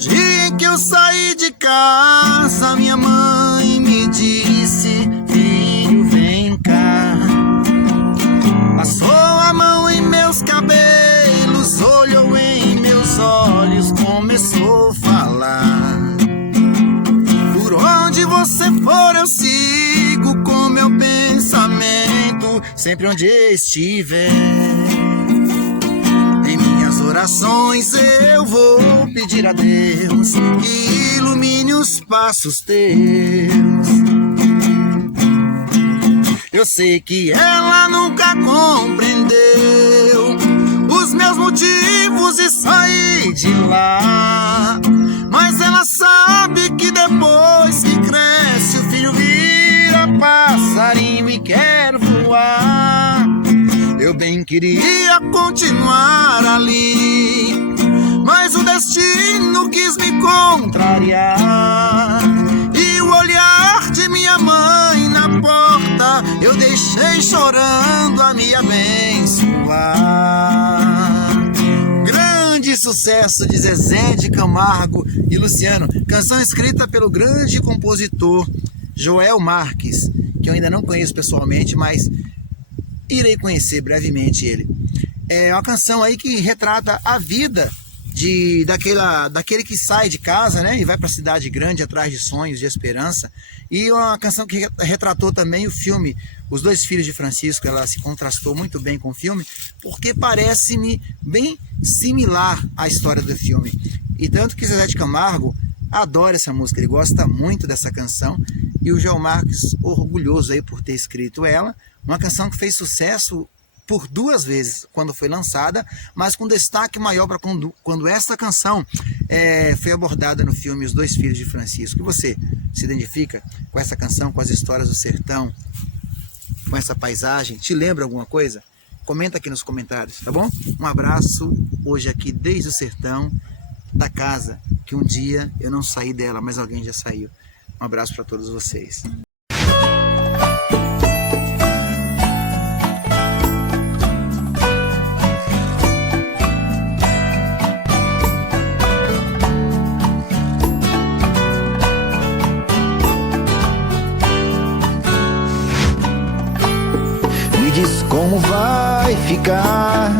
dia em que eu saí de casa, minha mãe me disse: filho, vem cá. Passou a mão em meus cabelos, olhou em meus olhos, começou a falar: por onde você for eu sigo com meu pensamento, sempre onde estiver. Em minhas orações eu vou pedir a Deus que ilumine os passos teus. Eu sei que ela nunca compreendeu os meus motivos de sair de lá, mas ela sabe que depois que cresce o filho vira passarinho e quer voar. Eu bem queria continuar ali, mas o destino quis me contrariar, e o olhar de minha mãe na porta eu deixei chorando a me abençoar. Grande sucesso de Zezé de Camargo e Luciano, canção escrita pelo grande compositor Joel Marques, que eu ainda não conheço pessoalmente, mas irei conhecer brevemente ele. É uma canção aí que retrata a vida daquele que sai de casa, né, e vai para a cidade grande atrás de sonhos, de esperança. E uma canção que retratou também o filme Os Dois Filhos de Francisco. Ela se contrastou muito bem com o filme, porque parece-me bem similar à história do filme. E tanto que Zezé de Camargo adora essa música, ele gosta muito dessa canção, e o João Marques orgulhoso aí por ter escrito ela. Uma canção que fez sucesso por 2 vezes quando foi lançada, mas com destaque maior para quando essa canção foi abordada no filme Os Dois Filhos de Francisco. E você se identifica com essa canção, com as histórias do sertão, com essa paisagem? Te lembra alguma coisa? Comenta aqui nos comentários, tá bom? Um abraço hoje aqui desde o sertão, da casa que um dia eu não saí dela, mas alguém já saiu. Um abraço para todos vocês. Me diz como vai ficar